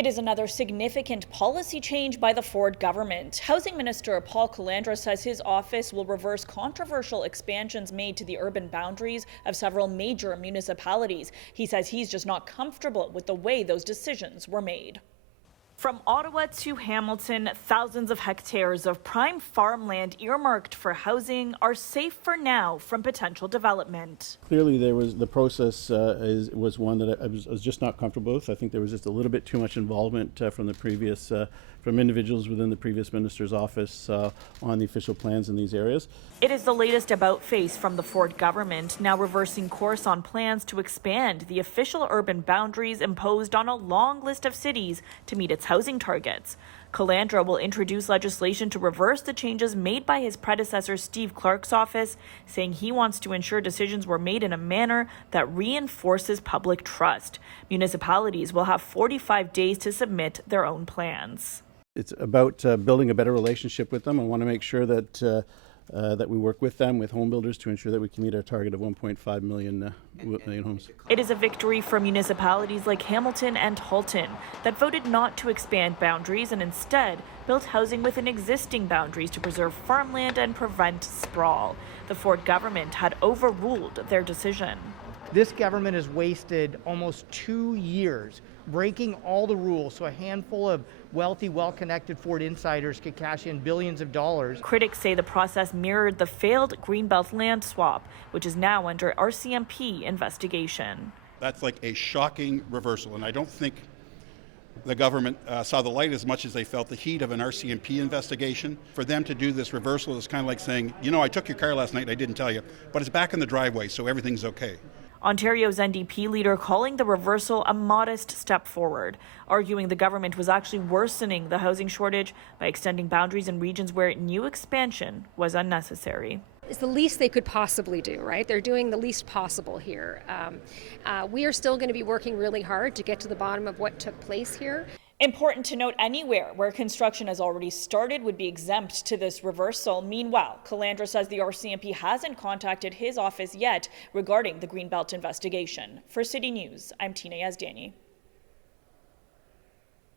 It is another significant policy change by the Ford government. Housing Minister Paul Calandra says his office will reverse controversial expansions made to the urban boundaries of several major municipalities. He says he's just not comfortable with the way those decisions were made. From Ottawa to Hamilton, thousands of hectares of prime farmland earmarked for housing are safe for now from potential development. Clearly, the process was one that I was just not comfortable with. I think there was just a little bit too much involvement from individuals within the previous minister's office on the official plans in these areas. It is the latest about-face from the Ford government, now reversing course on plans to expand the official urban boundaries imposed on a long list of cities to meet its housing targets. Calandra will introduce legislation to reverse the changes made by his predecessor Steve Clark's office, saying he wants to ensure decisions were made in a manner that reinforces public trust. Municipalities will have 45 days to submit their own plans. It's about building a better relationship with them. I want to make sure that we work with them, with home builders, to ensure that we can meet our target of 1.5 million homes. It is a victory for municipalities like Hamilton and Halton that voted not to expand boundaries and instead built housing within existing boundaries to preserve farmland and prevent sprawl. The Ford government had overruled their decision. This government has wasted almost 2 years breaking all the rules so a handful of wealthy, well-connected Ford insiders could cash in billions of dollars. Critics say the process mirrored the failed Greenbelt land swap, which is now under RCMP investigation. That's like a shocking reversal, and I don't think the government saw the light as much as they felt the heat of an RCMP investigation. For them to do this reversal is kind of like saying, you know, I took your car last night and I didn't tell you, but it's back in the driveway, so everything's okay. Ontario's NDP leader calling the reversal a modest step forward, arguing the government was actually worsening the housing shortage by extending boundaries in regions where new expansion was unnecessary. It's the least they could possibly do, right? They're doing the least possible here. We are still going to be working really hard to get to the bottom of what took place here. Important to note, anywhere where construction has already started would be exempt to this reversal. Meanwhile, Calandra says the RCMP hasn't contacted his office yet regarding the Greenbelt investigation. For City News, I'm Tina Yazdani.